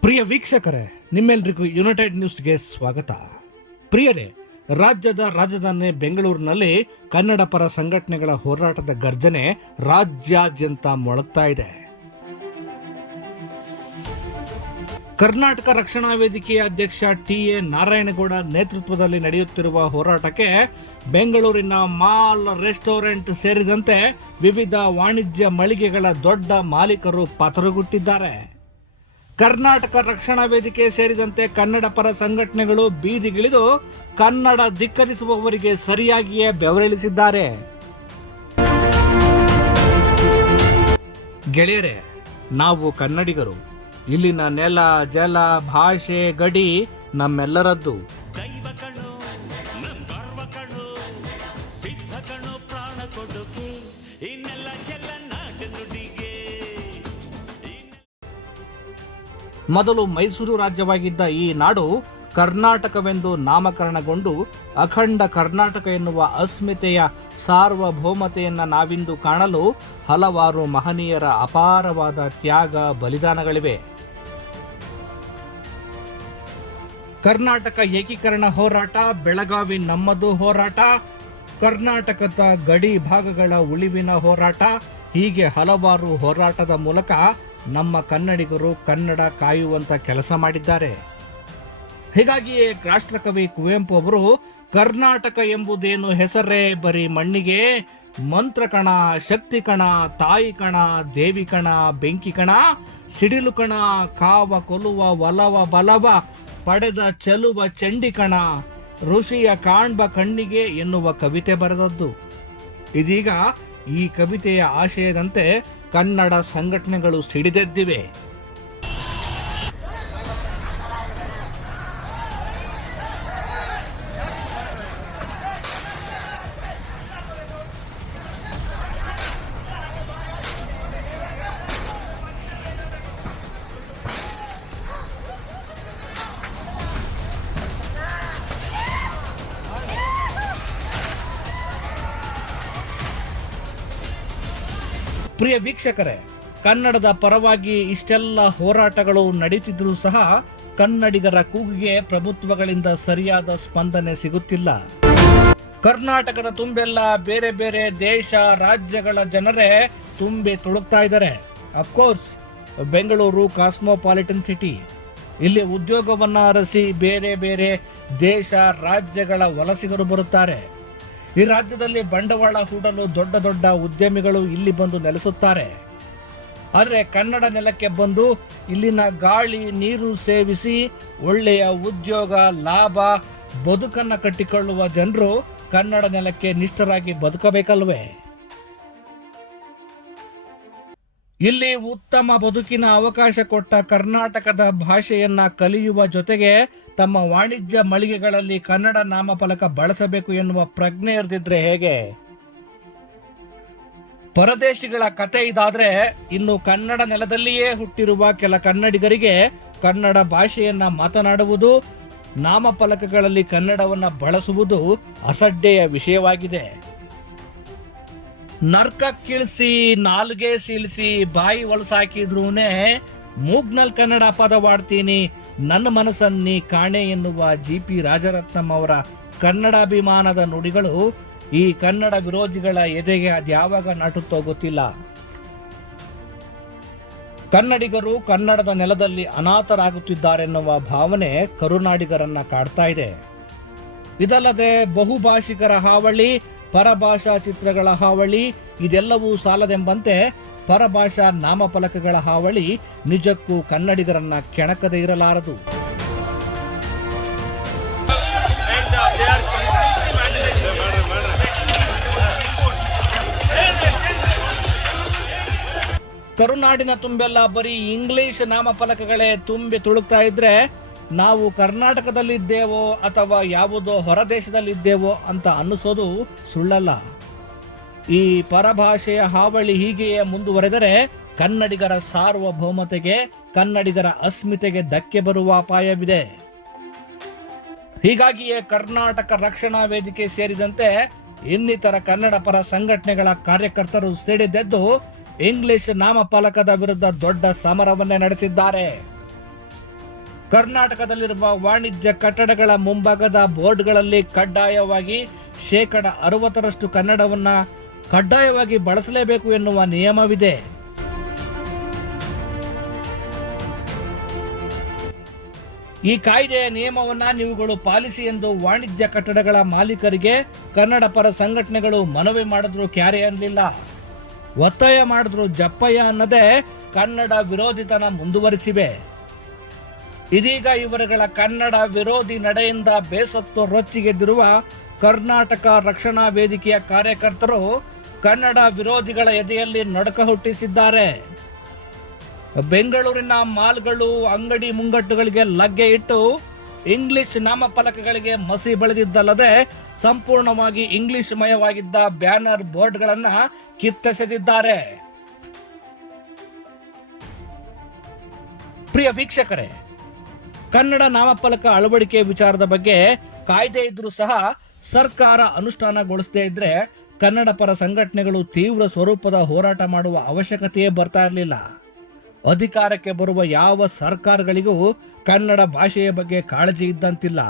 ಪ್ರಿಯ ವೀಕ್ಷಕರೇ, ನಿಮ್ಮೆಲ್ರಿಗೂ ಯುನೈಟೆಡ್ ನ್ಯೂಸ್ಗೆ ಸ್ವಾಗತ. ಪ್ರಿಯರೇ, ರಾಜ್ಯದ ರಾಜಧಾನಿ ಬೆಂಗಳೂರಿನಲ್ಲಿ ಕನ್ನಡ ಪರ ಸಂಘಟನೆಗಳ ಹೋರಾಟದ ಗರ್ಜನೆ ರಾಜ್ಯಾದ್ಯಂತ ಮೊಳಗ್ತಾ ಇದೆ. ಕರ್ನಾಟಕ ರಕ್ಷಣಾ ವೇದಿಕೆಯ ಅಧ್ಯಕ್ಷ ಟಿ ಎ ನಾರಾಯಣಗೌಡ ನೇತೃತ್ವದಲ್ಲಿ ನಡೆಯುತ್ತಿರುವ ಹೋರಾಟಕ್ಕೆ ಬೆಂಗಳೂರಿನ ಮಾಲ್ ರೆಸ್ಟೋರೆಂಟ್ ಸೇರಿದಂತೆ ವಿವಿಧ ವಾಣಿಜ್ಯ ಮಳಿಗೆಗಳ ದೊಡ್ಡ ಮಾಲೀಕರು ಪಾತ್ರಗುಟ್ಟಿದ್ದಾರೆ ಕರ್ನಾಟಕ ರಕ್ಷಣಾ ವೇದಿಕೆ ಸೇರಿದಂತೆ ಕನ್ನಡ ಪರ ಸಂಘಟನೆಗಳು ಬೀದಿಗಿಳಿದು ಕನ್ನಡ ಧಿಕ್ಕರಿಸುವವರಿಗೆ ಸರಿಯಾಗಿಯೇ ಬೆವರಿಳಿಸಿದ್ದಾರೆ. ಗೆಳೆಯರೇ, ನಾವು ಕನ್ನಡಿಗರು. ಇಲ್ಲಿನ ನೆಲ, ಜಲ, ಭಾಷೆ, ಗಡಿ ನಮ್ಮೆಲ್ಲರದ್ದು. ಮೊದಲು ಮೈಸೂರು ರಾಜ್ಯವಾಗಿದ್ದ ಈ ನಾಡು ಕರ್ನಾಟಕವೆಂದು ನಾಮಕರಣಗೊಂಡು ಅಖಂಡ ಕರ್ನಾಟಕ ಎನ್ನುವ ಅಸ್ಮಿತೆಯ ಸಾರ್ವಭೌಮತೆಯನ್ನು ನಾವಿಂದು ಕಾಣಲು ಹಲವಾರು ಮಹನೀಯರ ಅಪಾರವಾದ ತ್ಯಾಗ ಬಲಿದಾನಗಳಿವೆ. ಕರ್ನಾಟಕ ಏಕೀಕರಣ ಹೋರಾಟ, ಬೆಳಗಾವಿ ನಮ್ಮದು ಹೋರಾಟ, ಕರ್ನಾಟಕದ ಗಡಿ ಭಾಗಗಳ ಉಳಿವಿನ ಹೋರಾಟ, ಹೀಗೆ ಹಲವಾರು ಹೋರಾಟದ ಮೂಲಕ ನಮ್ಮ ಕನ್ನಡಿಗರು ಕನ್ನಡ ಕಾಯುವಂತ ಕೆಲಸ ಮಾಡಿದ್ದಾರೆ. ಹೀಗಾಗಿಯೇ ರಾಷ್ಟ್ರಕವಿ ಕುವೆಂಪು ಅವರು, ಕರ್ನಾಟಕ ಎಂಬುದೇನು ಹೆಸರೇ ಬರೀ ಮಣ್ಣಿಗೆ ಮಂತ್ರ ಕಣ, ಶಕ್ತಿ ಕಣ, ತಾಯಿ ಕಣ, ದೇವಿ ಕಣ, ಬೆಂಕಿ ಕಣ, ಸಿಡಿಲು ಕಣ, ಕಾವ, ಕೊಲುವ, ಒಲವ, ಬಲವ, ಪಡೆದ ಚೆಲುವ, ಚಂಡಿ ಕಣ, ಋಷಿಯ ಕಾಣ್ಬ ಕಣ್ಣಿಗೆ ಎನ್ನುವ ಕವಿತೆ ಬರೆದದ್ದು. ಇದೀಗ ಈ ಕವಿತೆಯ ಆಶಯದಂತೆ ಕನ್ನಡ ಸಂಘಟನೆಗಳು ಸಿಡಿದೆದ್ದಿವೆ. ಪ್ರಿಯ ವೀಕ್ಷಕರೇ, ಕನ್ನಡದ ಪರವಾಗಿ ಇಷ್ಟೆಲ್ಲ ಹೋರಾಟಗಳು ನಡೀತಿದ್ರೂ ಸಹ ಕನ್ನಡಿಗರ ಕೂಗಿಗೆ ಪ್ರಭುತ್ವಗಳಿಂದ ಸರಿಯಾದ ಸ್ಪಂದನೆ ಸಿಗುತ್ತಿಲ್ಲ. ಕರ್ನಾಟಕದ ತುಂಬೆಲ್ಲ ಬೇರೆ ಬೇರೆ ದೇಶ ರಾಜ್ಯಗಳ ಜನರೇ ತುಂಬಿ ತುಳುಕ್ತಾ ಇದ್ದಾರೆ. Of course Bengaluru cosmopolitan city. ಇಲ್ಲಿ ಉದ್ಯೋಗವನ್ನ ಅರಸಿ ಬೇರೆ ಬೇರೆ ದೇಶ ರಾಜ್ಯಗಳ ವಲಸಿಗರು ಬರುತ್ತಾರೆ. ಈ ರಾಜ್ಯದಲ್ಲಿ ಬಂಡವಾಳ ಹೂಡಲು ದೊಡ್ಡ ದೊಡ್ಡ ಉದ್ಯಮಿಗಳು ಇಲ್ಲಿ ಬಂದು ನೆಲೆಸುತ್ತಾರೆ. ಆದರೆ ಕನ್ನಡ ನೆಲಕ್ಕೆ ಬಂದು ಇಲ್ಲಿನ ಗಾಳಿ, ನೀರು ಸೇವಿಸಿ ಒಳ್ಳೆಯ ಉದ್ಯೋಗ, ಲಾಭ, ಬದುಕನ್ನು ಕಟ್ಟಿಕೊಳ್ಳುವ ಜನರು ಕನ್ನಡ ನೆಲಕ್ಕೆ ನಿಷ್ಠರಾಗಿ ಬದುಕಬೇಕಲ್ವೇ? ಇಲ್ಲಿ ಉತ್ತಮ ಬದುಕಿನ ಅವಕಾಶ ಕೊಟ್ಟ ಕರ್ನಾಟಕದ ಭಾಷೆಯನ್ನ ಕಲಿಯುವ ಜೊತೆಗೆ ತಮ್ಮ ವಾಣಿಜ್ಯ ಮಳಿಗೆಗಳಲ್ಲಿ ಕನ್ನಡ ನಾಮಫಲಕ ಬಳಸಬೇಕು ಎನ್ನುವ ಪ್ರಜ್ಞೆ ಇರ್ದಿದ್ರೆ ಹೇಗೆ? ಪರದೇಶಿಗಳ ಕತೆ ಇದಾದ್ರೆ ಇನ್ನು ಕನ್ನಡ ನೆಲದಲ್ಲಿಯೇ ಹುಟ್ಟಿರುವ ಕೆಲ ಕನ್ನಡಿಗರಿಗೆ ಕನ್ನಡ ಭಾಷೆಯನ್ನ ಮಾತನಾಡುವುದು, ನಾಮಫಲಕಗಳಲ್ಲಿ ಕನ್ನಡವನ್ನು ಬಳಸುವುದು ಅಸಡ್ಡೆಯ ವಿಷಯವಾಗಿದೆ. ನರ್ಕ ಕಿಳಿಸಿ, ನಾಲ್ಗೆ ಸೀಳಿಸಿ, ಬಾಯಿ ಹೊಲಸಾಕಿದ್ರೂನೆ ಮೂಗ್ನಲ್ ಕನ್ನಡ ಪದವಾಡ್ತೀನಿ ನನ್ನ ಮನಸ್ಸನ್ನಿ ಕಾಣೆ ಎನ್ನುವ ಜಿ ಪಿ ರಾಜರತ್ನಂ ಅವರ ಕನ್ನಡಾಭಿಮಾನದ ನುಡಿಗಳು ಈ ಕನ್ನಡ ವಿರೋಧಿಗಳ ಎದೆಗೆ ಅದ್ಯಾವಾಗ ನಾಟುತ್ತೋ ಗೊತ್ತಿಲ್ಲ. ಕನ್ನಡಿಗರು ಕನ್ನಡದ ನೆಲದಲ್ಲಿ ಅನಾಥರಾಗುತ್ತಿದ್ದಾರೆನ್ನುವ ಭಾವನೆ ಕರುನಾಡಿಗರನ್ನ ಕಾಡ್ತಾ ಇದೆ. ಇದಲ್ಲದೆ ಬಹುಭಾಷಿಕರ ಹಾವಳಿ ಪರಭಾಷಾ ಚಿತ್ರಗಳ ಹಾವಳಿ ಇದೆಲ್ಲವೂ ಸಾಲದೆಂಬಂತೆ ಪರಭಾಷಾ ನಾಮಫಲಕಗಳ ಹಾವಳಿ ನಿಜಕ್ಕೂ ಕನ್ನಡಿಗರನ್ನ ಕೆಣಕದೇ ಇರಲಾರದು. ಕರುನಾಡಿನ ತುಂಬೆಲ್ಲ ಬರೀ ಇಂಗ್ಲಿಷ್ ನಾಮಫಲಕಗಳೇ ತುಂಬಿ ತುಳುಕ್ತಾ ಇದ್ರೆ ನಾವು ಕರ್ನಾಟಕದಲ್ಲಿದ್ದೇವೋ ಅಥವಾ ಯಾವುದೋ ಹೊರದೇಶದಲ್ಲಿದ್ದೇವೋ ಅಂತ ಅನ್ನಿಸೋದು ಸುಳ್ಳಲ್ಲ. ಈ ಪರಭಾಷೆಯ ಹಾವಳಿ ಹೀಗೆಯೇ ಮುಂದುವರೆದರೆ ಕನ್ನಡಿಗರ ಸಾರ್ವಭೌಮತೆಗೆ, ಕನ್ನಡಿಗರ ಅಸ್ಮಿತೆಗೆ ಧಕ್ಕೆ ಬರುವ ಅಪಾಯವಿದೆ. ಹೀಗಾಗಿಯೇ ಕರ್ನಾಟಕ ರಕ್ಷಣಾ ವೇದಿಕೆ ಸೇರಿದಂತೆ ಇನ್ನಿತರ ಕನ್ನಡ ಪರ ಸಂಘಟನೆಗಳ ಕಾರ್ಯಕರ್ತರು ಸಿಡಿದೆದ್ದು ಇಂಗ್ಲಿಷ್ ನಾಮಫಲಕದ ವಿರುದ್ಧ ದೊಡ್ಡ ಸಮರವನ್ನೇ ನಡೆಸಿದ್ದಾರೆ. ಕರ್ನಾಟಕದಲ್ಲಿರುವ ವಾಣಿಜ್ಯ ಕಟ್ಟಡಗಳ ಮುಂಭಾಗದ ಬೋರ್ಡ್ಗಳಲ್ಲಿ ಕಡ್ಡಾಯವಾಗಿ ಶೇಕಡ ಅರವತ್ತರಷ್ಟು ಕನ್ನಡವನ್ನು ಕಡ್ಡಾಯವಾಗಿ ಬಳಸಲೇಬೇಕು ಎನ್ನುವ ನಿಯಮವಿದೆ. ಈ ಕಾಯ್ದೆಯ ನಿಯಮವನ್ನ ನೀವುಗಳು ಪಾಲಿಸಿ ಎಂದು ವಾಣಿಜ್ಯ ಕಟ್ಟಡಗಳ ಮಾಲೀಕರಿಗೆ ಕನ್ನಡ ಪರ ಸಂಘಟನೆಗಳು ಮನವಿ ಮಾಡಿದ್ರು ಕ್ಯಾರೆ ಅನ್ನಲಿಲ್ಲ. ಒತ್ತಾಯ ಮಾಡಿದ್ರು ಜಪ್ಪಯ್ಯ ಅನ್ನದೇ ಕನ್ನಡ ವಿರೋಧಿತನ ಮುಂದುವರಿಸಿವೆ. ಇದೀಗ ಇವರುಗಳ ಕನ್ನಡ ವಿರೋಧಿ ನಡೆಯಿಂದ ಬೇಸತ್ತು ರೊಚ್ಚಿಗೆದ್ದಿರುವ ಕರ್ನಾಟಕ ರಕ್ಷಣಾ ವೇದಿಕೆಯ ಕಾರ್ಯಕರ್ತರು ಕನ್ನಡ ವಿರೋಧಿಗಳ ಎದೆಯಲ್ಲಿ ನಡಕ ಹುಟ್ಟಿಸಿದ್ದಾರೆ. ಬೆಂಗಳೂರಿನ ಮಾಲ್ಗಳು, ಅಂಗಡಿ ಮುಂಗಟ್ಟುಗಳಿಗೆ ಲಗ್ಗೆ ಇಟ್ಟು ಇಂಗ್ಲಿಷ್ ನಾಮಫಲಕಗಳಿಗೆ ಮಸಿ ಬಳಿದಿದ್ದಲ್ಲದೆ ಸಂಪೂರ್ಣವಾಗಿ ಇಂಗ್ಲಿಷ್ ಮಯವಾಗಿದ್ದ ಬ್ಯಾನರ್ ಬೋರ್ಡ್ಗಳನ್ನು ಕಿತ್ತೆಸೆದಿದ್ದಾರೆ. ಪ್ರಿಯ ವೀಕ್ಷಕರೇ ಕನ್ನಡ ನಾಮಫಲಕ ಅಳವಡಿಕೆ ವಿಚಾರದ ಬಗ್ಗೆ ಕಾಯ್ದೆ ಇದ್ರೂ ಸಹ ಸರ್ಕಾರ ಅನುಷ್ಠಾನಗೊಳಿಸದೇ ಇದ್ರೆ ಕನ್ನಡ ಪರ ಸಂಘಟನೆಗಳು ತೀವ್ರ ಸ್ವರೂಪದ ಹೋರಾಟ ಮಾಡುವ ಅವಶ್ಯಕತೆಯೇ ಬರ್ತಾ ಇರಲಿಲ್ಲ. ಅಧಿಕಾರಕ್ಕೆ ಬರುವ ಯಾವ ಸರ್ಕಾರಗಳಿಗೂ ಕನ್ನಡ ಭಾಷೆಯ ಬಗ್ಗೆ ಕಾಳಜಿ ಇದ್ದಂತಿಲ್ಲ.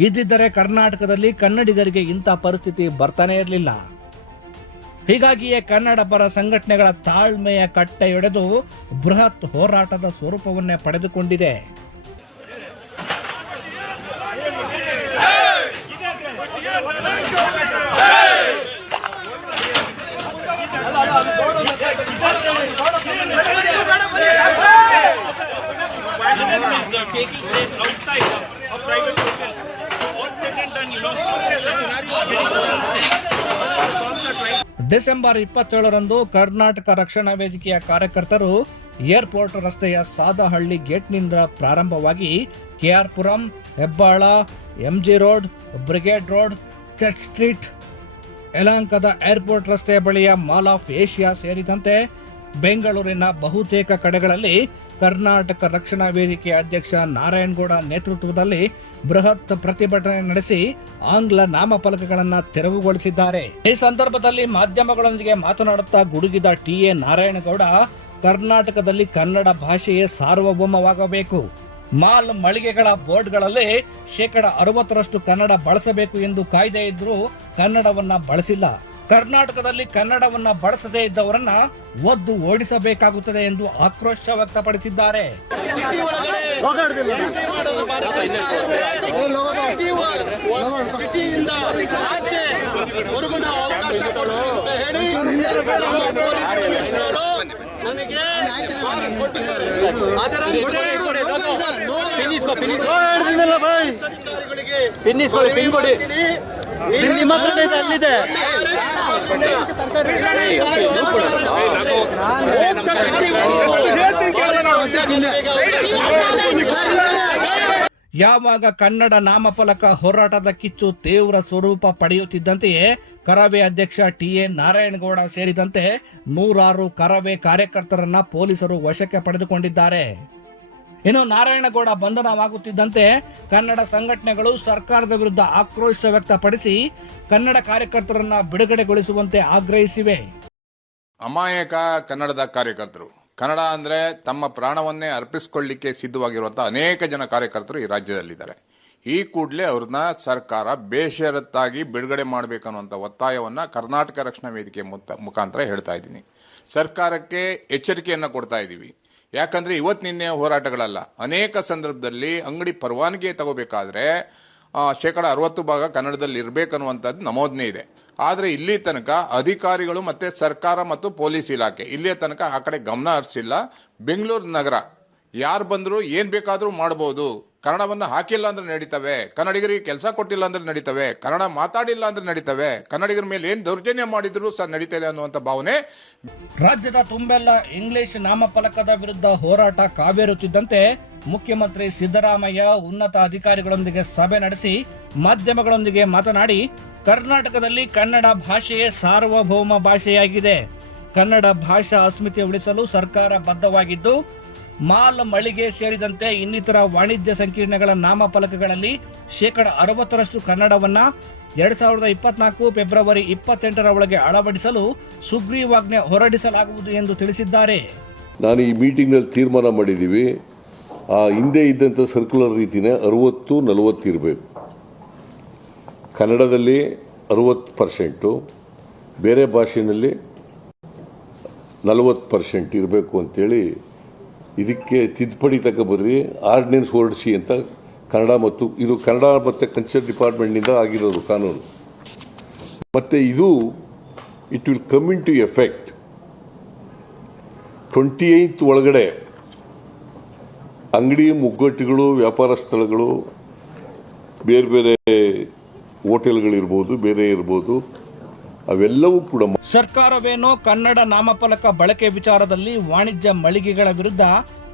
ಇದ್ದಿದ್ದರೆ ಕರ್ನಾಟಕದಲ್ಲಿ ಕನ್ನಡಿಗರಿಗೆ ಇಂಥ ಪರಿಸ್ಥಿತಿ ಬರ್ತಾನೆ ಇರಲಿಲ್ಲ. ಹೀಗಾಗಿಯೇ ಕನ್ನಡ ಪರ ಸಂಘಟನೆಗಳ ತಾಳ್ಮೆಯ ಕಟ್ಟೆಯೊಡೆದು ಬೃಹತ್ ಹೋರಾಟದ ಸ್ವರೂಪವನ್ನೇ ಪಡೆದುಕೊಂಡಿದೆ. Taking outside a, private hotel. December ಇಪ್ಪತ್ತೇಳರಂದು Karnataka Rakshana ವೇದಿಕೆಯ ಕಾರ್ಯಕರ್ತರು ಏರ್ಪೋರ್ಟ್ ರಸ್ತೆಯ ಸಾದಹಳ್ಳಿ ಗೇಟ್ನಿಂದ ಪ್ರಾರಂಭವಾಗಿ KR Puram Hebbal MG Road Brigade Road Church Street ಯಲಹಂಕದ airport ರಸ್ತೆಯ ಬಳಿಯ ಮಾಲ್ ಆಫ್ ಏಷ್ಯಾ ಸೇರಿದಂತೆ ಬೆಂಗಳೂರಿನ ಬಹುತೇಕ ಕಡೆಗಳಲ್ಲಿ ಕರ್ನಾಟಕ ರಕ್ಷಣಾ ವೇದಿಕೆ ಅಧ್ಯಕ್ಷ ನಾರಾಯಣಗೌಡ ನೇತೃತ್ವದಲ್ಲಿ ಬೃಹತ್ ಪ್ರತಿಭಟನೆ ನಡೆಸಿ ಆಂಗ್ಲ ನಾಮಫಲಕಗಳನ್ನು ತೆರವುಗೊಳಿಸಿದ್ದಾರೆ. ಈ ಸಂದರ್ಭದಲ್ಲಿ ಮಾಧ್ಯಮಗಳೊಂದಿಗೆ ಮಾತನಾಡುತ್ತಾ ಗುಡುಗಿದ ಟಿ. ಎ. ನಾರಾಯಣಗೌಡ, ಕರ್ನಾಟಕದಲ್ಲಿ ಕನ್ನಡ ಭಾಷೆಯೇ ಸಾರ್ವಭೌಮವಾಗಬೇಕು. ಮಾಲ್ ಮಳಿಗೆಗಳ ಬೋರ್ಡ್ಗಳಲ್ಲಿ ಶೇಕಡ ಅರವತ್ತರಷ್ಟು ಕನ್ನಡ ಬಳಸಬೇಕು ಎಂದು ಕಾಯ್ದೆ ಇದ್ರೂ ಕನ್ನಡವನ್ನು ಬಳಸಿಲ್ಲ. ಕರ್ನಾಟಕದಲ್ಲಿ ಕನ್ನಡವನ್ನ ಬಳಸದೇ ಇದ್ದವರನ್ನ ಒದ್ದು ಓಡಿಸಬೇಕಾಗುತ್ತದೆ ಎಂದು ಆಕ್ರೋಶ ವ್ಯಕ್ತಪಡಿಸಿದ್ದಾರೆ ಅಧಿಕಾರಿಗಳಿಗೆ. ನೀವು ಅಲ್ಲಿದೆ ಯಾವಾಗ ಕನ್ನಡ ನಾಮಫಲಕ ಹೋರಾಟದ ಕಿಚ್ಚು ತೀವ್ರ ಸ್ವರೂಪ ಪಡೆಯುತ್ತಿದ್ದಂತೆಯೇ ಕರವೇ ಅಧ್ಯಕ್ಷ ಟಿ ಎ ನಾರಾಯಣಗೌಡ ಸೇರಿದಂತೆ ನೂರಾರು ಕರವೇ ಕಾರ್ಯಕರ್ತರನ್ನ ಪೊಲೀಸರು ವಶಕ್ಕೆ ಪಡೆದುಕೊಂಡಿದ್ದಾರೆ. ಇನ್ನು ನಾರಾಯಣಗೌಡ ಬಂಧನವಾಗುತ್ತಿದ್ದಂತೆ ಕನ್ನಡ ಸಂಘಟನೆಗಳು ಸರ್ಕಾರದ ವಿರುದ್ಧ ಆಕ್ರೋಶ ವ್ಯಕ್ತಪಡಿಸಿ ಕನ್ನಡ ಕಾರ್ಯಕರ್ತರನ್ನ ಬಿಡುಗಡೆಗೊಳಿಸುವಂತೆ ಆಗ್ರಹಿಸಿವೆ. ಅಮಾಯಕ ಕನ್ನಡದ ಕಾರ್ಯಕರ್ತರು. ಕನ್ನಡ ಅಂದರೆ ತಮ್ಮ ಪ್ರಾಣವನ್ನೇ ಅರ್ಪಿಸಿಕೊಳ್ಳಿಕ್ಕೆ ಸಿದ್ಧವಾಗಿರುವಂಥ ಅನೇಕ ಜನ ಕಾರ್ಯಕರ್ತರು ಈ ರಾಜ್ಯದಲ್ಲಿದ್ದಾರೆ. ಈ ಕೂಡಲೇ ಅವ್ರನ್ನ ಸರ್ಕಾರ ಬೇಷರತ್ತಾಗಿ ಬಿಡುಗಡೆ ಮಾಡಬೇಕನ್ನುವಂಥ ಒತ್ತಾಯವನ್ನು ಕರ್ನಾಟಕ ರಕ್ಷಣಾ ವೇದಿಕೆ ಮುಖಾಂತರ ಹೇಳ್ತಾ ಇದ್ದೀನಿ. ಸರ್ಕಾರಕ್ಕೆ ಎಚ್ಚರಿಕೆಯನ್ನು ಕೊಡ್ತಾ ಇದ್ದೀವಿ ಯಾಕಂದರೆ ಇವತ್ತು ನಿನ್ನೆ ಹೋರಾಟಗಳಲ್ಲ. ಅನೇಕ ಸಂದರ್ಭದಲ್ಲಿ ಅಂಗಡಿ ಪರವಾನಗಿ ತಗೋಬೇಕಾದ್ರೆ ಶೇಕಡ ಅರವತ್ತು ಭಾಗ ಕನ್ನಡದಲ್ಲಿ ಇರಬೇಕನ್ನುವಂಥದ್ದು ನಮೋದನೆ ಇದೆ. ಆದರೆ ಇಲ್ಲಿ ತನಕ ಅಧಿಕಾರಿಗಳು ಮತ್ತು ಸರ್ಕಾರ ಮತ್ತು ಪೊಲೀಸ್ ಇಲಾಖೆ, ಇಲ್ಲಿಯ ತನಕ ಆ ಕಡೆ ಗಮನ ಹರಿಸಿಲ್ಲ. ಬೆಂಗಳೂರು ನಗರ ಯಾರು ಬಂದರೂ ಏನು ಬೇಕಾದರೂ ಮಾಡ್ಬೋದು. ಕನ್ನಡವನ್ನು ಹಾಕಿಲ್ಲ ಅಂದ್ರೆ ನಡೀತವೆ. ಕನ್ನಡಿಗರಿಗೆ ಕೆಲಸ ಕೊಟ್ಟಿಲ್ಲ ಅಂದ್ರೆ ನಡೀತವೆ. ಕನ್ನಡ ಮಾತಾಡಿಲ್ಲ ಅಂದ್ರೆ ನಡೀತವೆ. ಕನ್ನಡಿಗರ ಮೇಲೆ ಏನು ದೌರ್ಜನ್ಯ ಮಾಡಿದ್ರು ಸಹ ನಡೀತದೆ ಅನ್ನುವಂಥ ಭಾವನೆ. ರಾಜ್ಯದ ತುಂಬೆಲ್ಲ ಇಂಗ್ಲಿಷ್ ನಾಮಫಲಕದ ವಿರುದ್ಧ ಹೋರಾಟ ಕಾವೇರುತ್ತಿದ್ದಂತೆ ಮುಖ್ಯಮಂತ್ರಿ ಸಿದ್ದರಾಮಯ್ಯ ಉನ್ನತ ಅಧಿಕಾರಿಗಳೊಂದಿಗೆ ಸಭೆ ನಡೆಸಿ ಮಾಧ್ಯಮಗಳೊಂದಿಗೆ ಮಾತನಾಡಿ, ಕರ್ನಾಟಕದಲ್ಲಿ ಕನ್ನಡ ಭಾಷೆಯೇ ಸಾರ್ವಭೌಮ ಭಾಷೆಯಾಗಿದೆ. ಕನ್ನಡ ಭಾಷಾ ಅಸ್ಮಿತೆ ಉಳಿಸಲು ಸರ್ಕಾರ ಬದ್ಧವಾಗಿದ್ದು ಮಾಲ್ ಮಳಿಗೆ ಸೇರಿದಂತೆ ಇನ್ನಿತರ ವಾಣಿಜ್ಯ ಸಂಕೀರ್ಣಗಳ ನಾಮಫಲಕಗಳಲ್ಲಿ ಶೇಕಡ ಅರವತ್ತರಷ್ಟು ಕನ್ನಡವನ್ನ ಎರಡ್ ಸಾವಿರದ ಇಪ್ಪತ್ನಾಲ್ಕು ಫೆಬ್ರವರಿ ಇಪ್ಪತ್ತೆಂಟರ ಒಳಗೆ ಅಳವಡಿಸಲು ಸುಗ್ರೀವಾಜ್ಞೆ ಹೊರಡಿಸಲಾಗುವುದು ಎಂದು ತಿಳಿಸಿದ್ದಾರೆ. ನಾನು ಈ ಮೀಟಿಂಗ್ನಲ್ಲಿ ತೀರ್ಮಾನ ಮಾಡಿದ್ದೀವಿ. ಆ ಹಿಂದೆ ಇದ್ದಂಥ ಸರ್ಕ್ಯುಲರ್ ರೀತಿನೇ ಅರುವತ್ತು, ನಲವತ್ತು ಇರಬೇಕು. ಕನ್ನಡದಲ್ಲಿ ಅರುವತ್ತು ಪರ್ಸೆಂಟು, ಬೇರೆ ಭಾಷೆಯಲ್ಲಿ ನಲವತ್ತು ಪರ್ಸೆಂಟ್ ಇರಬೇಕು ಅಂತೇಳಿ ಇದಕ್ಕೆ ತಿದ್ದುಪಡಿ ತಗೊಬರ್ರಿ ಆರ್ಡಿನೆನ್ಸ್ ಹೊರಡಿಸಿ ಅಂತ ಕನ್ನಡ ಮತ್ತು ಇದು ಕನ್ನಡ ಮತ್ತು ಕಲ್ಚರ್ ಡಿಪಾರ್ಟ್ಮೆಂಟ್ನಿಂದ ಆಗಿರೋದು ಕಾನೂನು. ಮತ್ತು ಇದು it will come into effect twenty eight ಒಳಗಡೆ. ಅಂಗಡಿ ಮುಗ್ಗಟ್ಟುಗಳು, ವ್ಯಾಪಾರ ಸ್ಥಳಗಳು, ಬೇರೆ ಬೇರೆ ಹೋಟೆಲ್ಗಳಿರ್ಬೋದು, ಬೇರೆ ಇರ್ಬೋದು. ಅವೆಲ್ಲವೂ ಕೂಡ ಸರ್ಕಾರವೇನೋ ಕನ್ನಡ ನಾಮಫಲಕ ಬಳಕೆ ವಿಚಾರದಲ್ಲಿ ವಾಣಿಜ್ಯ ಮಳಿಗೆಗಳ ವಿರುದ್ಧ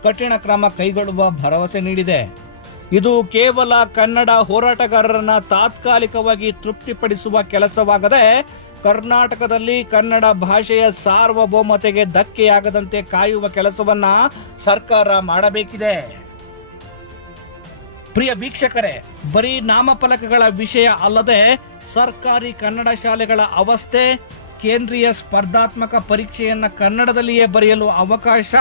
ಕಠಿಣ ಕ್ರಮ ಕೈಗೊಳ್ಳುವ ಭರವಸೆ ನೀಡಿದೆ. ಇದು ಕೇವಲ ಕನ್ನಡ ಹೋರಾಟಗಾರರನ್ನ ತಾತ್ಕಾಲಿಕವಾಗಿ ತೃಪ್ತಿಪಡಿಸುವ ಕೆಲಸವಾಗದೆ ಕರ್ನಾಟಕದಲ್ಲಿ ಕನ್ನಡ ಭಾಷೆಯ ಸಾರ್ವಭೌಮತೆಗೆ ಧಕ್ಕೆಯಾಗದಂತೆ ಕಾಯುವ ಕೆಲಸವನ್ನ ಸರ್ಕಾರ ಮಾಡಬೇಕಿದೆ. ಪ್ರಿಯ ವೀಕ್ಷಕರೇ, ಬರೀ ನಾಮಫಲಕಗಳ ವಿಷಯ ಅಲ್ಲದೆ ಸರ್ಕಾರಿ ಕನ್ನಡ ಶಾಲೆಗಳ ಅವಸ್ಥೆ, ಕೇಂದ್ರೀಯ ಸ್ಪರ್ಧಾತ್ಮಕ ಪರೀಕ್ಷೆಯನ್ನು ಕನ್ನಡದಲ್ಲಿಯೇ ಬರೆಯಲು ಅವಕಾಶ,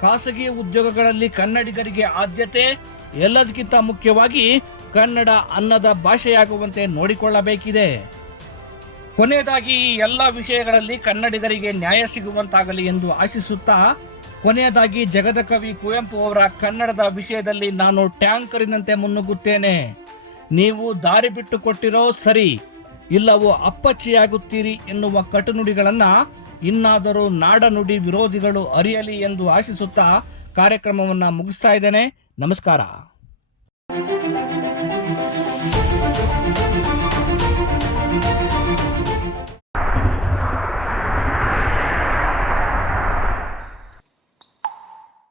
ಖಾಸಗಿ ಉದ್ಯೋಗಗಳಲ್ಲಿ ಕನ್ನಡಿಗರಿಗೆ ಆದ್ಯತೆ, ಎಲ್ಲದಕ್ಕಿಂತ ಮುಖ್ಯವಾಗಿ ಕನ್ನಡ ಅನ್ನದ ಭಾಷೆಯಾಗುವಂತೆ ನೋಡಿಕೊಳ್ಳಬೇಕಿದೆ. ಕೊನೆಯದಾಗಿ ಈ ಎಲ್ಲ ವಿಷಯಗಳಲ್ಲಿ ಕನ್ನಡಿಗರಿಗೆ ನ್ಯಾಯ ಸಿಗುವಂತಾಗಲಿ ಎಂದು ಆಶಿಸುತ್ತಾ, ಕೊನೆಯದಾಗಿ ಜಗದ ಕವಿ ಕುವೆಂಪು ಅವರ ಕನ್ನಡದ ವಿಷಯದಲ್ಲಿ ನಾನು ಟ್ಯಾಂಕರಿನಂತೆ ಮುನ್ನುಗ್ಗುತ್ತೇನೆ. ನೀವು ದಾರಿ ಬಿಟ್ಟು ಕೊಟ್ಟಿರೋ ಸರಿ, ಇಲ್ಲವೋ ಅಪ್ಪಚ್ಚಿಯಾಗುತ್ತೀರಿ ಎನ್ನುವ ಕಟುನುಡಿಗಳನ್ನು ಇನ್ನಾದರೂ ನಾಡನುಡಿ ವಿರೋಧಿಗಳು ಅರಿಯಲಿ ಎಂದು ಆಶಿಸುತ್ತಾ ಕಾರ್ಯಕ್ರಮವನ್ನು ಮುಗಿಸ್ತಾ ಇದ್ದೇನೆ. ನಮಸ್ಕಾರ.